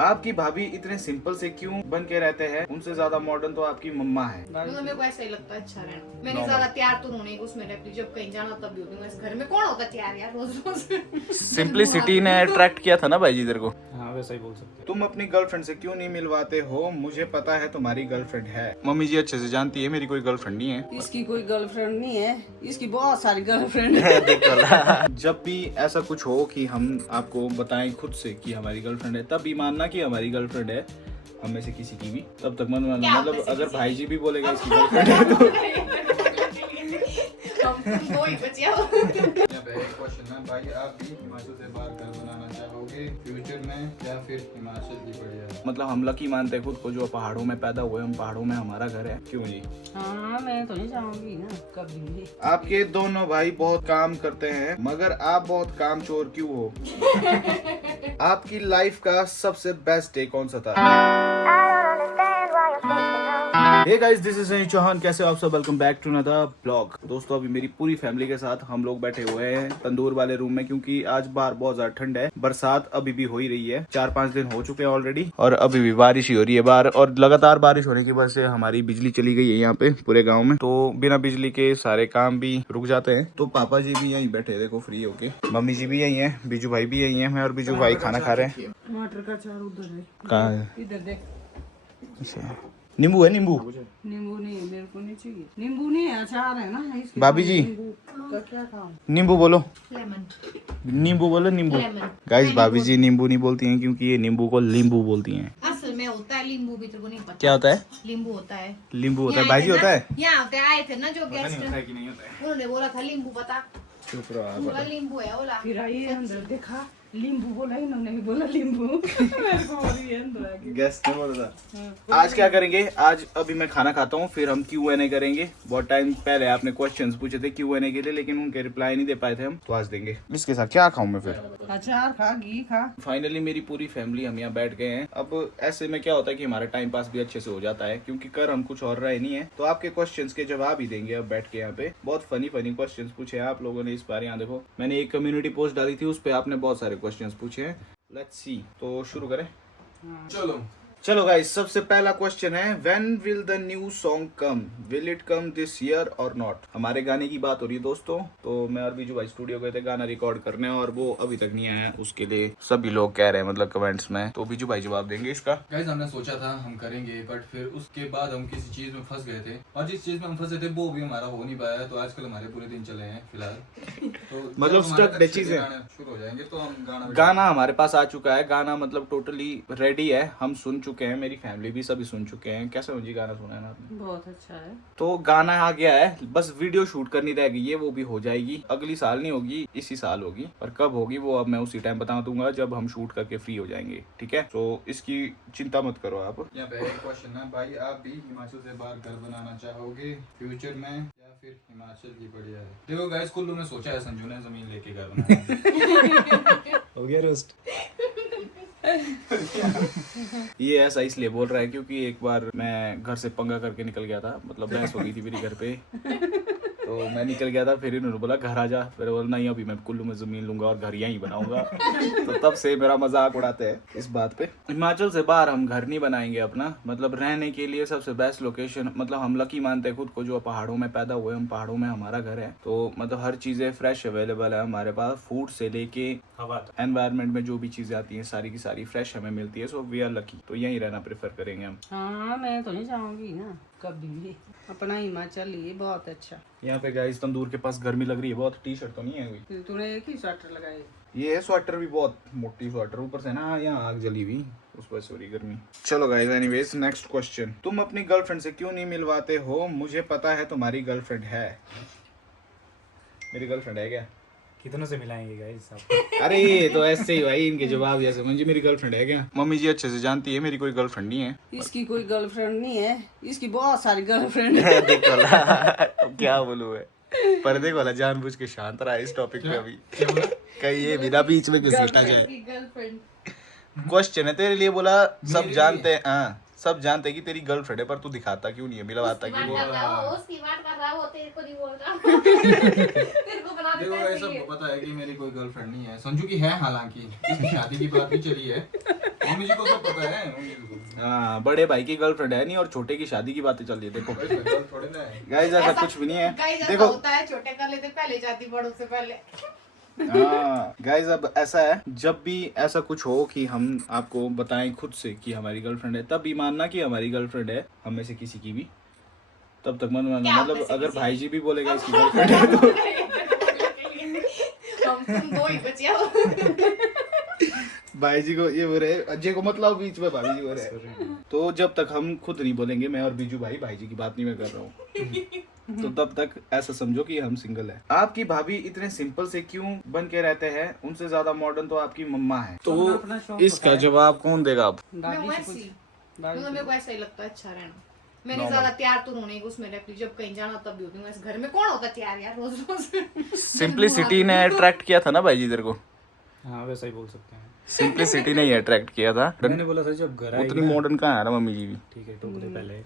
आपकी भाभी इतने सिंपल से क्यों बन के रहते हैं? उनसे ज्यादा मॉडर्न तो आपकी मम्मा है। मतलब मेरे को ऐसा ही लगता है अच्छा रहना। मैंने Normal. ज्यादा तैयार तो होने उसमें रहती, जब कहीं जाना तब भी होती हूँ। घर में कौन होता है तैयार यार रोज रोज। सिंपलिसिटी ने अट्रैक्ट किया था ना भाई जी तेरे को। हाँ वैसा ही बोल सकते तुम अपनी गर्लफ्रेंड से क्यों नहीं मिलवाते हो? मुझे पता है तुम्हारी गर्लफ्रेंड है। मम्मी जी अच्छे से जानती है मेरी कोई गर्लफ्रेंड नहीं है। इसकी कोई गर्लफ्रेंड नहीं है, इसकी बहुत सारी गर्लफ्रेंड है। जब भी ऐसा कुछ हो कि हम आपको बताएं खुद से कि हमारी गर्लफ्रेंड है, तब भी मानना कि हमारी गर्लफ्रेंड है, हम में से किसी की भी, तब तक मन मानना। मतलब अगर भाई जी भी बोलेगा इसकी गर्लफ्रेंड है तो वो ही बचिया। क्वेश्चन है भाई, आप भी हिमाचल से बाहर घर बनाना चाहोगे फ्यूचर में या फिर हिमाचल ही बढ़िया? मतलब हम लकी मानते हैं खुद को जो पहाड़ों में पैदा हुए, हम पहाड़ों में हमारा घर है। क्यों जी? हाँ मैं तो नहीं चाहूंगी ना कभी भी। आपके दोनों भाई बहुत काम करते हैं, मगर आप बहुत काम चोर क्यों हो? आपकी लाइफ का सबसे बेस्ट डे कौन सा था? Hey guys, this is Sunny Chauhan. कैसे हो आप सब? Welcome back to another blog. दोस्तों अभी मेरी पूरी फैमिली के साथ हम लोग बैठे हुए हैं तंदूर वाले रूम में, क्योंकि आज बाहर बहुत ज्यादा ठंड है। बरसात अभी भी हो ही रही है, 4-5 दिन हो चुके हैं ऑलरेडी, और अभी भी बारिश ही हो रही है बाहर। और लगातार बारिश होने की वजह से हमारी बिजली चली गई है यहाँ पे पूरे गाँव में, तो बिना बिजली के सारे काम भी रुक जाते हैं। तो पापा जी भी यहीं बैठे देखो फ्री होके, मम्मी जी भी यहीं है, बीजू भाई भी यहीं है, मैं और बीजू भाई खाना खा रहे हैं। टमाटर का अचार उधर है। कहाँ है? इधर देख। अच्छा, नींबू है? नींबू नींबू नहीं, मेरे को नहीं चाहिए। नींबू नहीं है, अचार है ना इसके। भाभी जी का क्या खाऊं? नींबू बोलो, लेमन। नींबू बोलो, नींबू। लेमन। गाइस भाभी जी नींबू नहीं बोलती हैं, क्योंकि ये नींबू को लींबू बोलती हैं। असल में होता है लींबू, भी तेरे को नहीं पता। क्या होता है? लींबू होता है। लींबू होता है यहाँ भाई जी, थे होता ना- है? यहाँ होते आए थे ना जो गेस्ट, कि नहीं होता है। उन्होंने बोला था लींबू पता। चुप रहो बोला लींबू है, बोला फिर आइए अंदर, देखा लींबू बोला, इन्होंने भी बोला लींबू। मेरे को बोली अंदर आके। गेस्ट ने बोला था। आज क्या करेंगे? आज अभी मैं खाना खाता हूँ, फिर हम Q&A करेंगे। बहुत टाइम पहले आपने क्वेश्चंस पूछे थे Q&A के लिए, लेकिन उनके रिप्लाई नहीं दे पाए थे हम, तो आज देंगे। इसके साथ क्या खाऊं मैं फिर? अचार खा, घी खा। फाइनली मेरी पूरी फैमिली हम यहाँ बैठ गए हैं। अब ऐसे में क्या होता है कि हमारा टाइम पास भी अच्छे से हो जाता है, क्योंकि कर हम कुछ और रहे नहीं है, तो आपके क्वेश्चंस के जवाब ही देंगे अब बैठ के यहाँ पे। बहुत फनी क्वेश्चंस पूछे हैं आप लोगों ने इस बार। यहाँ देखो, मैंने एक कम्युनिटी पोस्ट डाली थी, उस पर आपने बहुत सारे क्वेश्चंस पूछे हैं। लेट्स सी, तो शुरू करें। चलो गाइस, सबसे पहला क्वेश्चन है, when will the new song come? Will it come this year और नॉट? हमारे गाने की बात हो रही है दोस्तों। तो मैं और बीजू भाई स्टूडियो गए थे गाना रिकॉर्ड करने, और वो अभी तक नहीं आया। उसके लिए सभी लोग कह रहे हैं, मतलब कमेंट्स में। तो बीजू भाई जवाब देंगे इसका। गाइस हमने सोचा था हम करेंगे, बट फिर उसके बाद हम किसी चीज में फंस गए थे, और जिस चीज में हम फंसे थे वो भी हमारा हो नहीं पाया। तो आजकल हमारे पूरे दिन चले हैं फिलहाल। तो मतलब जब हमारे stuck अच्छे चीजें गाने शुरू हो जाएंगे तो हम गाना हमारे पास आ चुका है। गाना मतलब टोटली रेडी है, हम सुन चुके हैं, मेरी फैमिली भी सभी सुन चुके हैं। कैसा हो जी? गाना सुना है ना आपने? बहुत अच्छा है। तो गाना आ गया है, बस वीडियो शूट करनी रह गई है, वो भी हो जाएगी। अगली साल नहीं होगी, इसी साल होगी, पर कब होगी वो अब मैं उसी टाइम बता दूंगा जब हम शूट करके फ्री हो जाएंगे, ठीक है? तो इसकी चिंता मत करो आप। यहाँ पे एक क्वेश्चन है, भाई आप भी हिमाचल से बाहर घर बनाना चाहोगे फ्यूचर में या फिर हिमाचल ही बढ़िया है? देखो गाइस, कुल्लू में सोचा है संजू ने जमीन लेके घर बनाना। हो गया रोस्ट। ये ऐसा इसलिए बोल रहा है क्योंकि एक बार मैं घर से पंगा करके निकल गया था, मतलब बहस हो गई थी मेरी घर पे। तो मैं निकल गया था, फिर इन्होंने बोला घर आ जा, फिर बोला नहीं अभी मैं कुल्लू में जमीन लूंगा और घर यहीं बनाऊंगा। तो तब से मेरा मजाक उड़ाते हैं इस बात पे। हिमाचल से बाहर हम घर नहीं बनाएंगे अपना, मतलब रहने के लिए सबसे बेस्ट लोकेशन, मतलब हम लकी मानते हैं खुद को जो पहाड़ों में पैदा हुए, हम पहाड़ों में हमारा घर है। तो मतलब हर चीजें फ्रेश अवेलेबल है हमारे पास, फूड से लेके एनवायरमेंट में जो भी चीजें आती हैं सारी की सारी फ्रेश हमें मिलती है। सो वी आर लकी, तो यहीं रहना प्रेफर करेंगे हम। हाँ मैं तो नहीं चाहूंगी ना कभी भी। अपना हिमाचल ही बहुत अच्छा। यहाँ पे गाइस तंदूर के पास गर्मी लग रही है बहुत। टी शर्ट तो नहीं है कोई? फिर तूने एक ही स्वेटर लगाए। ये स्वेटर भी बहुत मोटी स्वेटर, ऊपर से ना यहाँ आग जली हुई, उस पर सॉरी गर्मी। चलो गाइस, एनीवेज नेक्स्ट क्वेश्चन, तुम अपनी गर्लफ्रेंड से क्यों नहीं मिलवाते हो? मुझे पता है तुम्हारी गर्लफ्रेंड है। मेरी गर्लफ्रेंड है क्या? कितनों से मिलाएंगे गाइस आप? अरे ये तो ऐसे ही भाई, इनके जवाब जैसे। मम्मी जी मेरी गर्लफ्रेंड है क्या? मम्मी जी अच्छे से जानती है मेरी कोई गर्लफ्रेंड नहीं है। इसकी कोई गर्लफ्रेंड नहीं है, इसकी बहुत सारी गर्लफ्रेंड है। देखो क्या बोलूं मैं, पर देखो वाला जानबूझ के शांत रहा इस टॉपिक पे अभी, कहीं ये बिना बीच में घसीटा जाए। गर्लफ्रेंड। क्वेश्चन है तेरे लिए, बोला सब जानते हैं। हाँ सब जानते हैं कि तेरी गर्लफ्रेंड है, पर तू दिखाता क्यों नहीं है, मिलवाता क्यों नहीं है? उसकी बात कर रहा हो, तेरे को नहीं बोल रहा। तेरे को बना देखो देता है ऐसा इसलिए। पता है कि मेरी कोई गर्लफ्रेंड नहीं है, संजू की है हालांकि, इसकी शादी की बात भी चली है, मम्मी जी को सब पता है, मम्मी जी को। हाँ, बड़े भाई की गर्लफ्रेंड है नहीं और छोटे की शादी की बातें चल रही है। देखो भाई, इसका girl थोड़े ना है। गाइस ऐसा कुछ भी नहीं है। गाइस ऐसा देखो होता है, छोटे कर लेते पहले जाती बड़ों से पहले। हाँ गाइस, अब ऐसा है, जब भी ऐसा कुछ हो कि हम आपको बताएं खुद से कि हमारी गर्लफ्रेंड है, तब भी मानना कि हमारी गर्लफ्रेंड है, हम में से किसी की भी, तब तक मन मानना। क्या मतलब हम में से अगर किसी भाई की? जी भी बोलेगा इसकी गर्लफ्रेंड है तो हम तुम दो ही बचे हो। भाई जी को ये बोल रहे अजय को मत लाओ बीच में, भाभी जी बोल रहे हैं। तो जब तक हम खुद नहीं बोलेंगे, मैं और बीजू भाई जी की बात नहीं मैं कर रहा हूँ, तो तब तक ऐसा समझो कि हम सिंगल है। आपकी भाभी इतने सिंपल से क्यों बन के रहते हैं? उनसे ज्यादा मॉडर्न तो आपकी मम्मा है। तो अपना अपना शौक इसका होता है। जवाब कौन देगा अब? मैं दादी से वैसी कुछ मतलब मेरे को ऐसा ही लगता है अच्छा रहना। मैंने Normal. ज्यादा तैयार तो होने की उसमें रहती, जब कहीं जाना तब भी होती हूँ। घर में कौन होता तैयार यार रोज रोज। सिंपलिसिटी ने अट्रैक्ट किया था ना भाई जी तेरे को? हाँ वैसा ही बोल सकते हैं। सिंपलिसिटी ने ही अट्रैक्ट किया था। मैंने बोला था जब घर आएगी उतनी ना- मॉडर्न कहाँ है ना मम्मी जी भी। ठीक है, टोक दे पहले।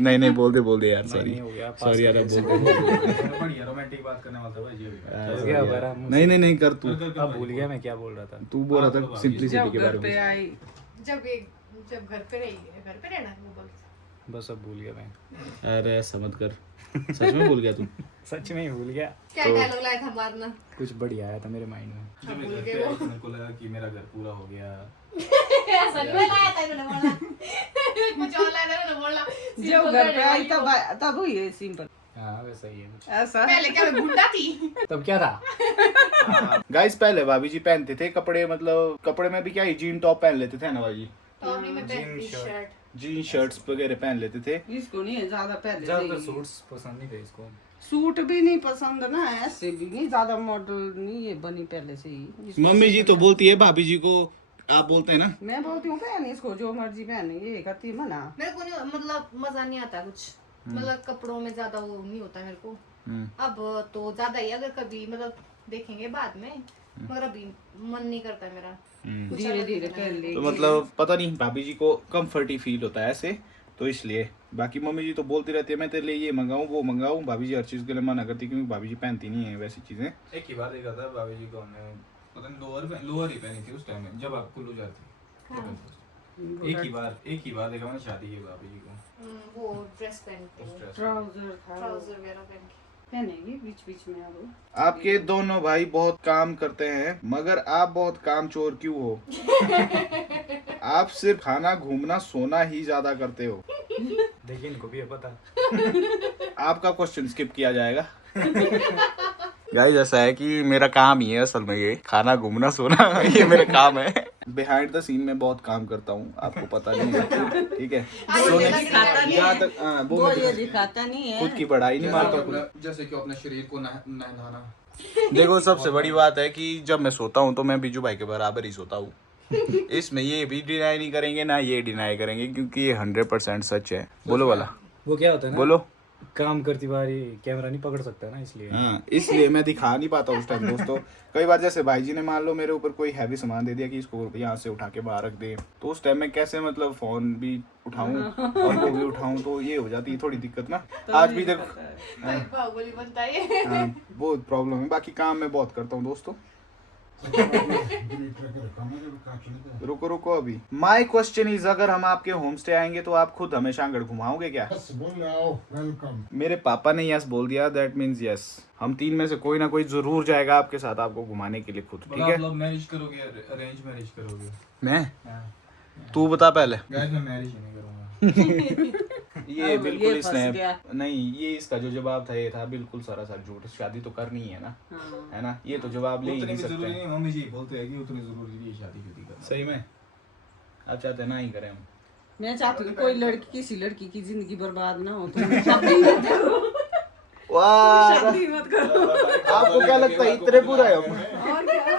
नहीं बोल दे यार, सॉरी नहीं, हो गया, पास सॉरी यार, कर अब दिया। बोल दे। बढ़िया रोमांटिक बात करने वाला था भाई जी अभी। हो गया हमारा मुंह नहीं से। नहीं कर तू। अब भूल गया मैं क्या बोल रहा था। तू बोल रहा था सिंपलिसिटी जब के बारे घर पे में। आई जब घर पे रहेगी, घर पे रहना है वो बोल। बस अब भूल गया मैं। अरे ऐसा मत कर, सच में भूल गया तू? सच में ही भूल गया। क्या तो- डायलॉग लाया था मारना? कुछ बढ़िया आया था मेरे माइंड में। जब मैं भूल घर गए पे आई वो। तो मेरे को लगा कि मेरा घर पूरा हो गया। ऐसा नहीं लाया था इन्होंने बोला। कुछ और लाया था इन्होंने बोला। जब घर पे आई तब हुई है सिंपल हाँ वैसा ही है कुछ। ऐसा पहले क्या मैं गुंडा थी? तब क्या था? गाइस पहले भाभी जी पहनते थे कपड़े, मतलब कपड़े में भी क्या ही जीन टॉप पहन लेते थे ना भाई जी, टॉप नहीं, मैं पहनती जीन शर्ट। जीन शर्ट्स वगैरह पहन लेते थे। इसको नहीं है ज्यादा पहले ज्यादातर से ही। सूट्स पसंद नहीं थे इसको। सूट भी नहीं पसंद ना, ऐसे भी नहीं ज्यादा मॉडल नहीं है बनी पहले से ही। इसको मम्मी जी तो simple बोलती है भाभी जी को, आप बोलते हैं ना? मैं बोलती हूँ पहन इसको जो मर्जी पहने, ये कहती है मना। मेरे को नहीं, मतलब मजा नहीं आता कुछ, मतलब कपड़ों में ज्यादा वो नहीं होता मेरे को। अब तो ज्यादा ही, अगर कभी मतलब देखेंगे बाद में, मगर अभी मन नहीं करता है मेरा। कुछ धीरे अलग धीरे ही कर ले। तो मतलब पता नहीं भाभी जी को कंफर्ट ही फील होता है ऐसे, तो इसलिए। बाकी मम्मी जी तो बोलती रहती है मैं तेरे लिए ये मंगाऊं वो मंगाऊं, भाभी जी हर चीज के लिए मना करती है क्योंकि भाभी जी पहनती नहीं है वैसी चीजें। एक ही बार देखा था भाभी जी को, हमने पता नहीं लोअर ही पहनी थी उस टाइम में जब आप कुल्लू जाती। एक ही बार देखा मैंने शादी की भाभी जी को। वो ड्रेस पहनते उस हैं, dress में। ट्राउजर था ट्राउजर वगैरह पहन के। पहनेगी बीच बीच में अब। आपके दोनों भाई बहुत काम करते हैं, मगर आप बहुत काम चोर क्यों हो? आप सिर्फ खाना घूमना सोना ही ज्यादा करते हो। देखिए इनको भी है पता। आपका क्वेश्चन स्किप किया जाएगा। गाइस ऐसा है कि मेरा काम ही है असल में, ये खाना घूमना सोना ये मेरा काम है। बिहाइंड द सीन में बहुत काम करता हूँ, आपको पता नहीं है, ठीक है? सोने दिखाता नहीं जहाँ है। तक वो वो मैं ये दिखाता नहीं है। खुद की बड़ाई नहीं मारता खुद। जैसे कि अपने शरीर को नहलाना। देखो सबसे बड़ी बात है कि जब मैं सोता हूँ तो मैं बीजू भाई के बराबर ही सोता हूँ। इसमें ये भी डिनाई नहीं करेंगे ना ये डिनाई करेंगे, क्योंकि ये 100% सच है। बोलो वाला, वो क्या होता है ना, बोलो। काम करती बारी कैमरा नहीं पकड़ सकता ना, इसलिए। हाँ, इसलिए मैं दिखा नहीं पाता उस टाइम दोस्तों। कई बार जैसे भाई जी ने मान लो मेरे ऊपर कोई हैवी सामान दे दिया कि इसको यहाँ से उठा के बाहर रख दे, तो उस टाइम में कैसे मतलब फोन भी उठाऊं और वो भी उठाऊं, तो ये हो जाती है थोड़ी दिक्कत ना। आज भी देख, भाई बाहुबली बनता है। हाँ, बहुत प्रॉब्लम है। बाकी काम मैं बहुत करता हूँ दोस्तों। रुको रुको अभी। माई क्वेश्चन इज, अगर हम आपके होम स्टे आएंगे तो आप खुद हमें शांगड़ घुमाओगे क्या? वेलकम। मेरे पापा ने यस बोल दिया, दैट मीन्स यस। हम तीन में से कोई ना कोई जरूर जाएगा आपके साथ आपको घुमाने के लिए खुद, ठीक है? आप लव मैरिज करोगे, अरेंज मैरिज करोगे? मैं, तू बता पहले। गाइस मैं मैरिज ही नहीं करूंगा। ये अब बिल्कुल ये इसने फंस गया। नहीं, ये इसका जो जवाब था ये था बिल्कुल सरासर झूठ। शादी तो करनी है ना, हाँ। है ना? ये तो जवाब ले ही उतनी नहीं भी जरूरी सकते। नहीं, मम्मी जी बोलते हैं कि उतनी जरूरी नहीं है शादी करना। सही में आप चाहते ना ही करें हम? मैं चाहती हूँ कोई लड़की किसी लड़की की जिंदगी बर्बाद ना हो, तो शादी मत करो। वाह, शादी मत करो। आपको क्या लगता है इतने बुरा है हम? और क्या?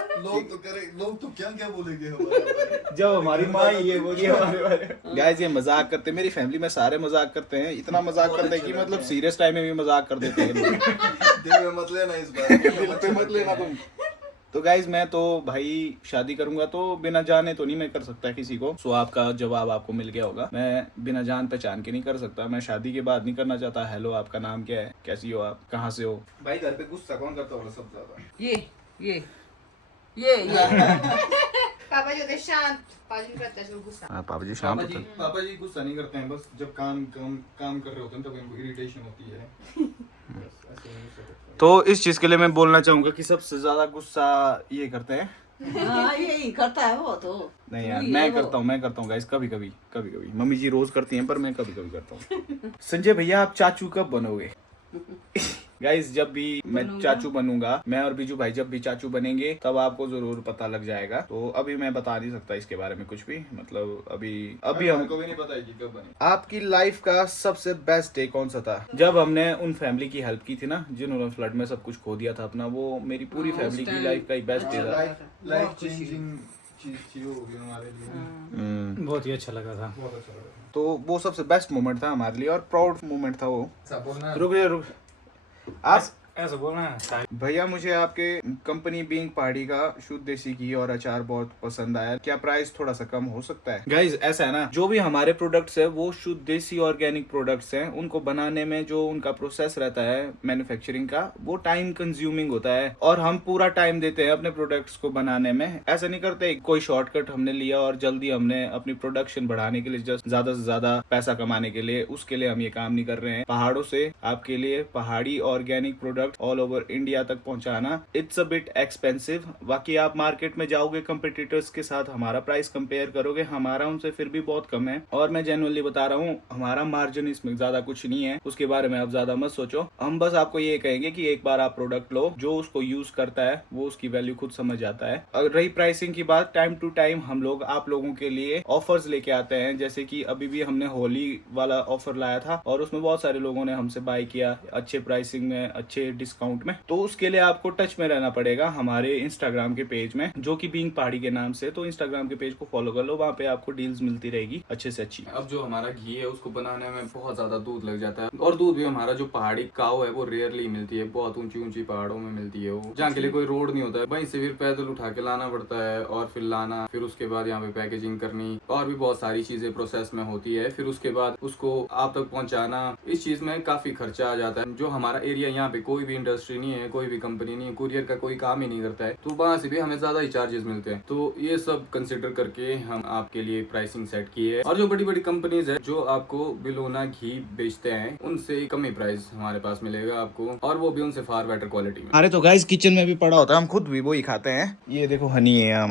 लोग तो क्या बोलेंगे हमारे। जब हमारी माँ ये बोली हमारे बारे में। गाइस ये मजाक करते हैं, मेरी फैमिली में सारे मजाक करते हैं, इतना मजाक करते हैं कि मतलब सीरियस टाइम में भी मजाक कर देते हैं लोग। दिल में मत लेना इस बार। दिल पे मत लेना तुम। तो गाइज मैं तो भाई शादी करूंगा तो बिना जाने तो नहीं मैं कर सकता किसी को। सो आपका जवाब आपको मिल गया होगा, मैं बिना जान पहचान के नहीं कर सकता। मैं शादी के बाद नहीं करना चाहता। हेलो, आपका नाम क्या है, कैसी हो आप, कहाँ से हो? भाई घर पे गुस्सा कौन करता होगा सबसे ज्यादा? ये पापा जो थे शांत, पाजी करता है गुस्सा। हाँ पापा जी शाम को पापा जी गुस्सा नहीं करते हैं, बस जब काम कर रहे होते हैं तब इनको इरिटेशन होती है। बस ऐसे ही गुस्सा करते हैं। तो इस चीज के लिए मैं बोलना चाहूंगा कि सबसे ज्यादा गुस्सा ये करते हैं। हाँ यही करता है वो तो। नहीं यार, वही मैं है वो। करता हूँ गाइस, कभी कभी मम्मी जी रोज करती हैं पर मैं कभी कभी करता हूँ। संजय भैया आप चाचू कब बनोगे? गाइस जब भी मैं चाचू बनूंगा, मैं और बीजू भाई जब भी चाचू बनेंगे तब आपको जरूर पता लग जाएगा। तो अभी मैं बता नहीं सकता इसके बारे में कुछ भी, मतलब अभी हमको भी नहीं पता है कि कब बने। आपकी लाइफ का सबसे बेस्ट डे कौन सा था? जब हमने उन फैमिली की हेल्प की थी ना जिन्होंने फ्लड में सब कुछ खो दिया था अपना, वो मेरी पूरी हाँ, फैमिली उस की time लाइफ का ही बेस्ट डे था। लाइफ चेंजिंग चीज थी वो भी हमारे लिए। बहुत ही अच्छा लगा था। बहुत अच्छा लगा। तो वो सबसे बेस्ट मोमेंट था हमारे लिए और प्राउड मोमेंट था वो। सब बोलना रुक आप ऐसा बोलना है। भैया, मुझे आपके कंपनी बीइंग पहाड़ी का शुद्ध देसी घी और अचार बहुत पसंद आया, क्या प्राइस थोड़ा सा कम हो सकता है? गाइज ऐसा है ना, जो भी हमारे प्रोडक्ट्स है वो शुद्ध देसी ऑर्गेनिक प्रोडक्ट्स हैं। उनको बनाने में जो उनका प्रोसेस रहता है मैन्युफैक्चरिंग का, वो टाइम कंज्यूमिंग होता है और हम पूरा टाइम देते हैं अपने प्रोडक्ट्स को बनाने में। ऐसा नहीं करते कोई शॉर्टकट हमने लिया और जल्दी हमने अपनी प्रोडक्शन बढ़ाने के लिए, जस्ट ज्यादा से ज्यादा पैसा कमाने के लिए, उसके लिए हम ये काम नहीं कर रहे हैं। पहाड़ों से आपके लिए पहाड़ी organic product all over India तक पहुंचाना, इट्स अ बिट एक्सपेंसिव। बाकी आप मार्केट में जाओगे कंपटीटर्स के साथ, हमारा प्राइस कंपेयर करोगे, हमारा उनसे फिर भी बहुत कम है। और मैं जेन्युइनली बता रहा हूँ, हमारा मार्जिन इसमें ज्यादा कुछ नहीं है, उसके बारे में आप ज्यादा मत सोचो। हम बस आपको ये कहेंगे कि एक बार आप प्रोडक्ट लो, जो उसको यूज करता है वो उसकी वैल्यू खुद समझ जाता है। अगर रही प्राइसिंग की बात, टाइम टू टाइम हम लोग आप लोगों के लिए ऑफर्स लेके आते हैं। जैसे कि अभी भी हमने होली वाला ऑफर लाया था और उसमें बहुत सारे लोगों ने हमसे बाय किया अच्छे प्राइसिंग में, अच्छे डिस्काउंट में। तो उसके लिए आपको टच में रहना पड़ेगा हमारे इंस्टाग्राम के पेज में, जो कि बीइंग पहाड़ी के नाम से। तो इंस्टाग्राम के पेज को फॉलो कर लो, वहाँ पे आपको डील्स मिलती रहेगी अच्छे से अच्छी। अब जो हमारा घी है उसको बनाने में बहुत ज्यादा दूध लग जाता है, और दूध भी हमारा जो पहाड़ी काव है वो रेयरली मिलती है, बहुत ऊंची ऊंची पहाड़ों में मिलती है वो, जहाँ के लिए कोई रोड नहीं होता है। वहीं से फिर पैदल उठा के लाना पड़ता है और फिर लाना, फिर उसके बाद यहाँ पे पैकेजिंग करनी और भी बहुत सारी चीजें प्रोसेस में होती है। फिर उसके बाद उसको आप तक पहुँचाना, इस चीज में काफी खर्चा आ जाता है। जो हमारा एरिया यहाँ पे कोई भी इंडस्ट्री नहीं है, कोई भी कंपनी नहीं है, कुरियर का कोई काम ही नहीं करता है, तो वहाँ से भी हमें ज्यादा ही चार्जेस मिलते हैं। तो ये सब कंसिडर करके हम आपके लिए प्राइसिंग सेट की है। और जो बड़ी बड़ी कंपनीज है जो आपको बिलोना घी बेचते हैं, उनसे कम ही प्राइस हमारे पास मिलेगा आपको, और वो भी उनसे फार बेटर क्वालिटी में। अरे तो गाइस किचन में भी पड़ा होता है, हम खुद भी वो ही खाते हैं। ये देखो हनी है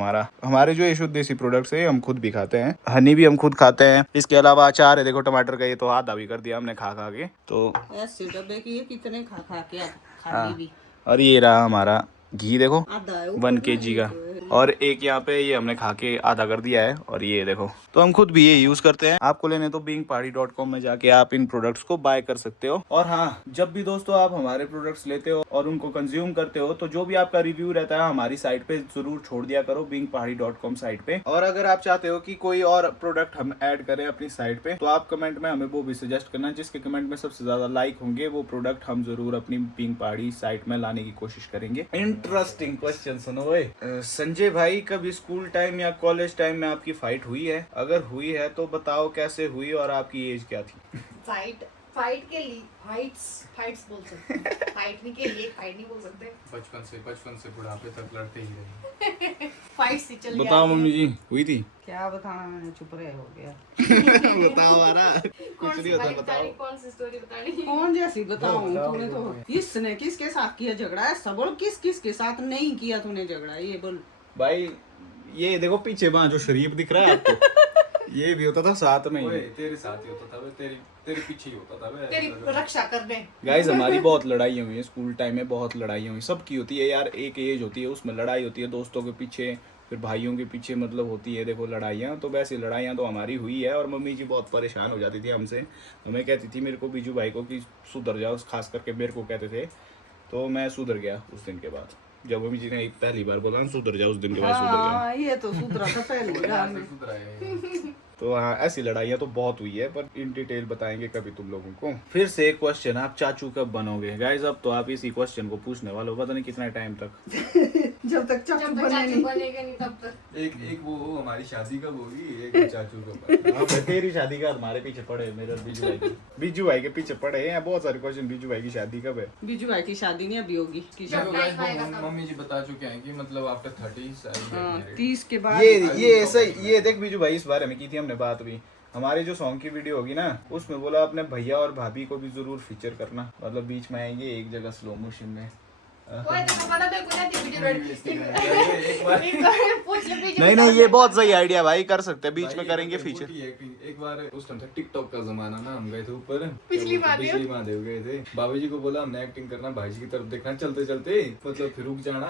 हमारे जो ये शुद्ध देसी प्रोडक्ट्स है हम खुद भी खाते हैं, हनी भी हम खुद खाते हैं। इसके अलावा अचार है, देखो टमाटर का, ये तो आधा भी कर दिया हमने खा के। तो ऐसे डब्बे की ये कितने खा खा के हाँ, खाली भी और ये रहा हमारा घी, देखो आधा है 1 kg का, और एक यहाँ पे ये हमने खा के आधा कर दिया है। और ये देखो, तो हम खुद भी ये यूज करते हैं। आपको लेने तो beingpahadi.com में जाके आप इन प्रोडक्ट्स को बाय कर सकते हो। और हाँ, जब भी दोस्तों आप हमारे प्रोडक्ट्स लेते हो और उनको कंज्यूम करते हो, तो जो भी आपका रिव्यू रहता है हमारी साइट पे जरूर छोड़ दिया करो, beingpahadi.com साइट पे। और अगर आप चाहते हो कि कोई और प्रोडक्ट हम ऐड करें अपनी साइट पे, तो आप कमेंट में हमें वो भी सजेस्ट करना। जिसके कमेंट में सबसे ज्यादा लाइक होंगे वो प्रोडक्ट हम जरूर अपनी बीइंग पहाड़ी साइट में लाने की कोशिश करेंगे। इंटरेस्टिंग क्वेश्चन सुनो भाई। संजय भाई, कभी स्कूल टाइम या कॉलेज टाइम में आपकी फाइट हुई है? अगर हुई है तो बताओ कैसे हुई और आपकी एज क्या थी? फाइट के लिए फाइट्स बोल सकते हैं, फाइट नहीं के लिए फाइट नहीं बोल सकते। बचपन से बुढ़ापे तक लड़ते ही रहे। फाइट से चल गया। बताओ मम्मी जी, हुई थी? क्या बताना, मैंने चुप रहे हो गया। बताओ आरा, कुछ नहीं होता, बताओ। कौन सी स्टोरी बतानी? कौन जैसी बताऊं? तूने तो किसने किसके साथ किया झगड़ा है, सब बोल किस के साथ नहीं किया तूने झगड़ा, ये बोल भाई। ये देखो पीछे वहाँ जो शरीफ दिख रहा है आपको, ये भी होता था साथ में ओए, ही। तेरे साथ ही होता था, तेरे पीछे ही होता था। तेरी रक्षा करने। गाइस हमारी बहुत लड़ाई हुई है स्कूल टाइम में, बहुत लड़ाई हुई, सबकी होती है यार, एक एज होती है उसमें लड़ाई होती है, दोस्तों के पीछे, फिर भाइयों के पीछे, मतलब होती है देखो लड़ाइयाँ। तो वैसे लड़ाइयाँ तो हमारी हुई है और मम्मी जी बहुत परेशान हो जाती थी हमसे। तो मैं कहती थी मेरे को, बीजू भाई को, कि सुधर जाओ, खास करके मेरे को कहते थे। तो मैं सुधर गया उस दिन के बाद, जब मम्मी जी ने पहली बार बोला सुधर जाओ, उस दिन के बाद सुधर गया। हाँ, ये तो सुधरा था पहले बार में। तो हाँ, ऐसी लड़ाइयाँ तो बहुत हुई है, पर इन डिटेल बताएंगे कभी तुम लोगों को। फिर से एक क्वेश्चन, आप चाचू कब बनोगे? गाइस अब तो आप इसी क्वेश्चन को पूछने वाले हो, पता नहीं कितना टाइम तक। जब तक चाचू जब तक बने चाचू नहीं। बनेगा नहीं तब तक। एक वो हमारी शादी कब होगी, एक चाचू को हाँ, तेरी शादी का हमारे पीछे पड़े हैं, मेरे और बीजू भाई के। बीजू भाई के पीछे पड़े हैं बहुत सारे क्वेश्चन। बीजू भाई की शादी कब है? बीजू भाई की शादी नहीं अभी होगी, की जब शादी टाइम आएगा तब। मम्मी जी बता चुके हैं कि मतलब आफ्टर 30 30 के बाद ये सही। ये देख बीजू भाई, इस बारे में की थी हमने बात भी। हमारी जो सॉन्ग की वीडियो होगी ना, उसमें बोला अपने भैया और भाभी को भी जरूर फीचर करना, मतलब बीच में आएंगे एक जगह स्लो मोशन में। कोई तो बना दे कोई नहीं वीडियो एक बार पूछ ले बीच नहीं नहीं, ये बहुत सही आइडिया भाई, कर सकते हैं, बीच में भाई, करेंगे एक फीचर। एक बार उस टाइम था टिकटॉक का जमाना ना, हम गए थे ऊपर पिछली महादेव। पिछली महादेव गए थे। बाबा जी को बोला हमने एक्टिंग करना, भाई जी की तरफ देखना चलते चलते, मतलब फिर रुक जाना।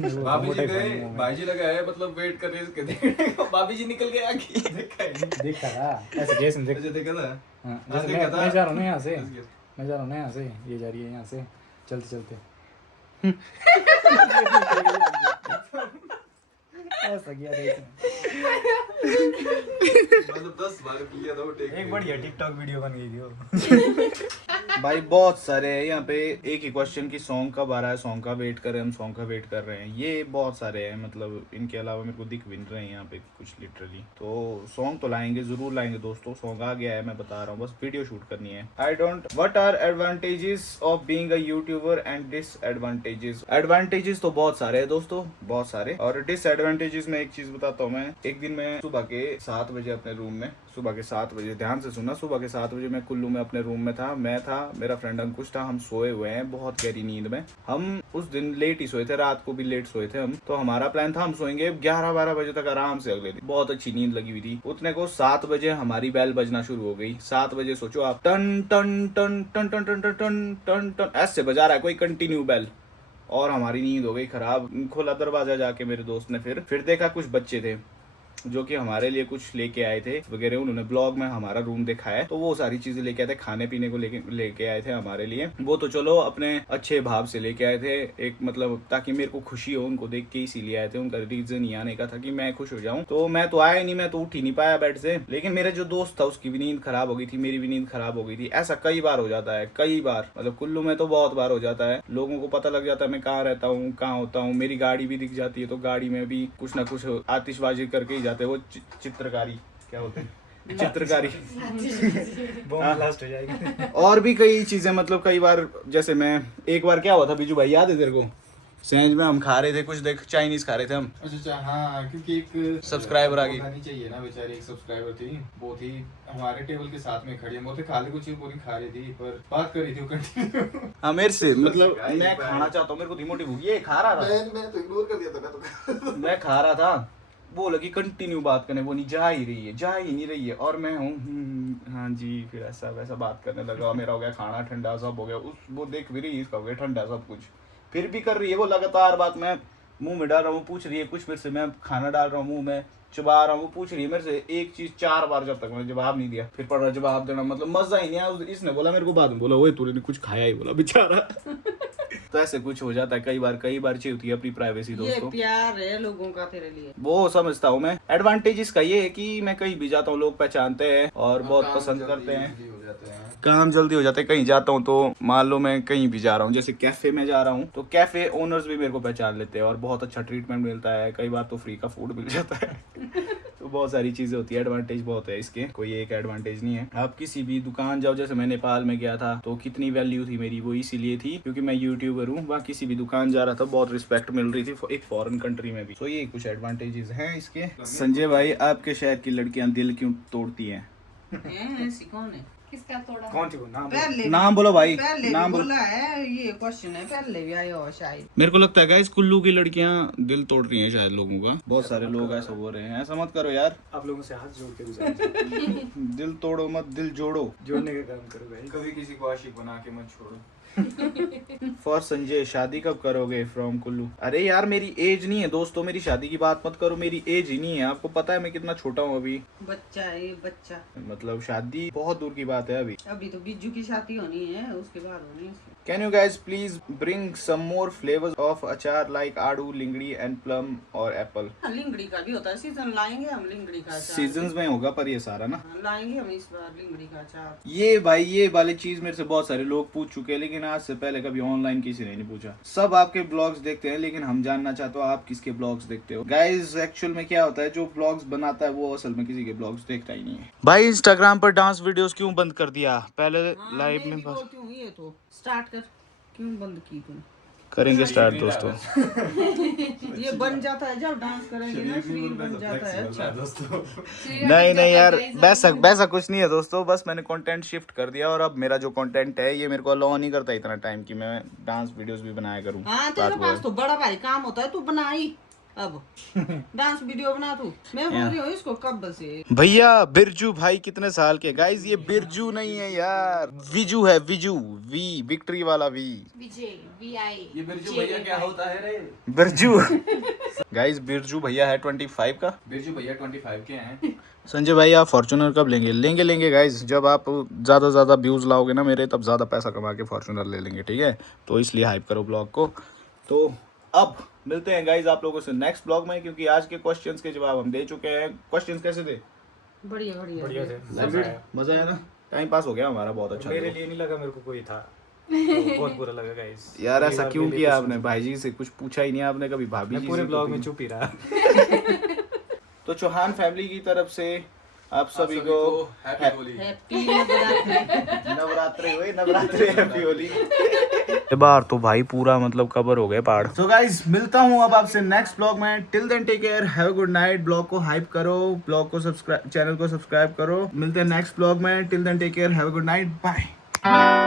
भाभी जी गए, भाई जी लगा है मतलब वेट कर रहे थे, भाभी जी निकल गए आगे, देखा ही नहीं। देखा था ऐसे जैसे देख। अच्छा देखा था। हाँ, हाँ, जैसे देखा था। मैं जा रहा हूँ ना यहाँ से, Yes, yes। मैं जा रहा हूँ ना यहाँ से, ये जा रही है यहाँ से चलते चलते। ऐसा किया था इसने। मतलब 10 बार किया था वो टेक। एक बढ़िया टिकटॉक वीडियो बन गई थी वो। भाई बहुत सारे हैं यहाँ पे, एक ही क्वेश्चन की सॉन्ग कब आ रहा है, सॉन्ग का वेट कर रहे हैं हम, सॉन्ग का वेट कर रहे हैं, ये बहुत सारे हैं। मतलब इनके अलावा मेरे को दिख भी नहीं रहे हैं यहाँ पे कुछ लिटरली। तो सॉन्ग तो लाएंगे, जरूर लाएंगे दोस्तों, सॉन्ग आ गया है, मैं बता रहा हूँ, बस वीडियो शूट करनी है। I don't, what are advantages of being a youtuber and disadvantages? Advantages तो बहुत सारे हैं दोस्तों, बहुत सारे। और डिसएडवांटेजेस में एक चीज बताता हूँ मैं। एक दिन मैं सुबह के 7 बजे अपने रूम में, सुबह के 7 बजे, ध्यान से सुनना, सुबह के 7 बजे मैं कुल्लू में अपने रूम में था। मैं था, मेरा फ्रेंड अंकुश था, हम सोए हुए हैं बहुत गहरी नींद में। हम उस दिन लेट ही सोए थे, रात को भी लेट सोए थे हम। तो हमारा प्लान था हम सोएंगे 11-12 बजे तक आराम से अगले दिन, बहुत अच्छी नींद लगी हुई थी। उतने को 7 बजे हमारी बेल बजना शुरू हो गई। 7 बजे सोचो आप, टन टन टन टन टन टन टन टन टन टन ऐसे बजा रहा है कोई कंटिन्यू बेल, और हमारी नींद हो गई खराब। खोला दरवाजा जाके मेरे दोस्त ने, फिर देखा कुछ बच्चे थे जो कि हमारे लिए कुछ लेके आए थे वगैरह। उन्होंने ब्लॉग में हमारा रूम दिखाया है, तो वो सारी चीजें लेके आए थे, खाने पीने को लेके आए थे हमारे लिए। वो तो चलो अपने अच्छे भाव से लेके आए थे, एक मतलब ताकि मेरे को खुशी हो उनको देख के, इसीलिए आए थे। उनका रीजन ये आने का था कि मैं खुश हो जाऊं। तो मैं तो आया नहीं, मैं तो उठ ही नहीं पाया बेड से। लेकिन मेरे जो दोस्त था उसकी भी नींद खराब हो गई थी, मेरी भी नींद खराब हो गई थी। ऐसा कई बार हो जाता है, कई बार, मतलब कुल्लू में तो बहुत बार हो जाता है। लोगों को पता लग जाता है मैं कहाँ रहता हूँ, कहाँ होता हूँ। मेरी गाड़ी भी दिख जाती है, तो गाड़ी में भी कुछ ना कुछ आतिशबाजी करके ही जाते हैं। वो चित्रकारी क्या होते हैं, चित्रकारी बॉम्ब ब्लास्ट हो जाएगी। और भी कई चीजें, मतलब कई बार, जैसे मैं एक बार क्या हुआ था बीजू भाई, याद है तेरे को? सैंज में हम खा रहे थे कुछ, देख चाइनीज खा रहे थे हम। अच्छा हाँ, क्योंकि एक सब्सक्राइबर आ गई। नहीं चाहिए ना बेचारी, एक सब्सक्राइबर थी, वो थी हमारे टेबल के साथ में खड़ी है। वो थे खा ले कुछ पूरी खा रही थी, पर बात कर रही थी वो कंटिन्यू। हाँ मेरे से, मतलब मैं खाना चाहता हूँ, मेरे को धीमोटी भूख, ये खा रहा था, मैं तो इग्नोर कर दिया था। मैं खा रहा था। वो लगी कंटिन्यू बात करने, वो नहीं जा ही रही है, जा ही नहीं रही है, और मैं हूँ हाँ जी, फिर ऐसा वैसा बात करने लगा। मेरा हो गया खाना ठंडा, सब हो गया। वो देख भी रही है, इसका हो गया ठंडा सब कुछ, फिर भी कर रही है वो लगातार बात। मैं मुंह में डाल रहा हूँ, पूछ रही है कुछ मेरे से, मैं खाना डाल रहा हूँ मुंह में, चबा रहा हूँ, वो पूछ रही है मेरे से एक चीज 4 बार, जब तक मैंने जवाब नहीं दिया, फिर पड़ रहा जवाब देना, मतलब मजा ही नहीं आया। इसने बोला मेरे को बाद में, बोला वो तूने कुछ खाया ही, बोला बेचारा। तो ऐसे कुछ हो जाता है कई बार चाहिए होती है अपनी प्राइवेसी ये दोस्तों। प्यार है लोगों का तेरे लिए। वो समझता हूँ मैं। एडवांटेज इसका ये है कि मैं कहीं भी जाता हूँ लोग पहचानते हैं और बहुत पसंद करते हैं, काम जल्दी हो जाता है। कहीं जाता हूँ तो मान लो मैं कहीं भी जा रहा हूँ, जैसे कैफे में जा रहा हूँ, तो कैफे ओनर्स भी मेरे को पहचान लेते हैं और बहुत अच्छा ट्रीटमेंट मिलता है। कई बार तो फ्री का फूड मिल जाता है। तो बहुत सारी चीजें होती है, एडवांटेज बहुत है इसके, कोई एक एडवांटेज नहीं है। आप किसी भी दुकान जाओ, जैसे मैं नेपाल में गया था तो कितनी वैल्यू थी मेरी, वो इसीलिए थी क्योंकि मैं यूट्यूबर हूँ। वहाँ किसी भी दुकान जा रहा था बहुत रिस्पेक्ट मिल रही थी, एक फॉरेन कंट्री में भी। तो ये कुछ एडवांटेजेस हैं इसके। संजय भाई, आपके शहर की लड़कियां दिल क्यों तोड़ती हैं? ऐसी कौन है? किसका तोड़ा? कौन थी वो नाम? पहले नाम बोलो भाई, पहले नाम भी बोलो। बोला है, ये क्वेश्चन है, पहले भी आया हो शायद। मेरे को लगता है गाइस कुल्लू की लड़कियां दिल तोड़ रही हैं शायद लोगों का, बहुत सारे लोग ऐसा बोल रहे हैं। ऐसा मत करो यार, आप लोगों से हाथ जोड़ के गुजारिश, दिल तोड़ो मत, दिल जोड़ो। जोड़ने का काम करो भाई। कभी किसी को आशिक बना के मत छोड़ो। फॉर संजय, शादी कब करोगे फ्रॉम कुल्लू? अरे यार मेरी एज नहीं है दोस्तों, मेरी शादी की बात मत करो, मेरी एज ही नहीं है। आपको पता है मैं कितना छोटा हूँ अभी, बच्चा है ये, बच्चा। मतलब शादी बहुत दूर की बात है अभी। अभी तो बिज्जू की शादी होनी है, उसके बाद होनी है। Can you guys please bring some more flavors of achar like आड़ू, लिंगड़ी and plum or apple? लिंगड़ी का भी होता है सीजन, लाएंगे हम लिंगड़ी का अचार। सीजन्स में होगा पर ये सारा ना, लाएंगे हम इस बार लिंगड़ी का अचार। ये भाई ये वाली चीज मेरे से बहुत सारे लोग पूछ चुके हैं, लेकिन आज से पहले कभी ऑनलाइन किसी ने नहीं पूछा। सब आपके ब्लॉग्स देखते हैं, लेकिन हम जानना चाहते हो आप किसके ब्लॉग्स देखते हो। गाइस एक्चुअल में क्या होता है, जो ब्लॉग्स बनाता है वो असल में किसी के ब्लॉग्स देखता ही नहीं है। भाई इंस्टाग्राम पर डांस वीडियोस क्यों बंद कर दिया? पहले लाइव मैं में भी बोलती हूँ ये तो स्टार्ट कर, क्यों बंद की तूने? करेंगे स्टार्ट दोस्तों। ये बन जाता है जब डांस करेंगे ना, शरीर बन जाता है। अच्छा नहीं यार, वैसा कुछ नहीं है दोस्तों, बस मैंने कंटेंट शिफ्ट कर दिया और अब मेरा जो कंटेंट है ये मेरे को अलाउ नहीं करता इतना टाइम कि मैं डांस वीडियोस भी बनाया करूं। हाँ तेरे पास तो बड़ा भारी काम होता है, तू बनाई अब डांस वीडियो बना तू। मैं बोल रही हूँ इसको कब से। भैया बिरजू भाई कितने साल के? गाइस ये बिरजू नहीं है यार, विजू है, विजू, वी विक्ट्री वाला वी। Vijay VI। ये बिरजू भैया क्या होता है रे? बिरजू गाइस बिरजू भैया है 25 का। बिरजू भैया 25 के हैं। संजय भाई आप फॉर्च्यूनर कब लेंगे? लेंगे गाइस, जब आप ज़्यादा व्यूज़ लाओगे ना मेरे, तब ज़्यादा पैसा कमा के फॉर्च्यूनर ले लेंगे, ठीक है? तो इसलिए हाइप करो ब्लॉग को। तो अब मिलते हैं गाइस आप लोगों से नेक्स्ट ब्लॉग में, क्योंकि आज के क्वेश्चंस के जवाब हम दे चुके हैं। क्वेश्चंस कैसे थे? बढ़िया बढ़िया थे, मजा आया ना? टाइम पास हो गया हमारा बहुत अच्छा। मेरे लिए नहीं लगा, मेरे को कोई था तो बहुत बुरा लगा गाइस। यार ऐसा क्यों किया आपने? भाई जी से कुछ पूछा ही नहीं आपने कभी, भाभी जी पूरे से ब्लॉग में चुप ही रहा। तो चौहान फैमिली की तरफ से आप सभी को happy Holi. Happy Navratri. Navratri happy Holi. बार तो भाई पूरा मतलब कवर हो गए पहाड़। सो गाइस मिलता हूँ अब आपसे नेक्स्ट ब्लॉग में। Till then take care, have a good night. Blog को हाइप करो, ब्लॉग को सब्सक्राइब, चैनल को सब्सक्राइब करो। मिलते हैं नेक्स्ट ब्लॉग में। Till then take care, have a good night, bye.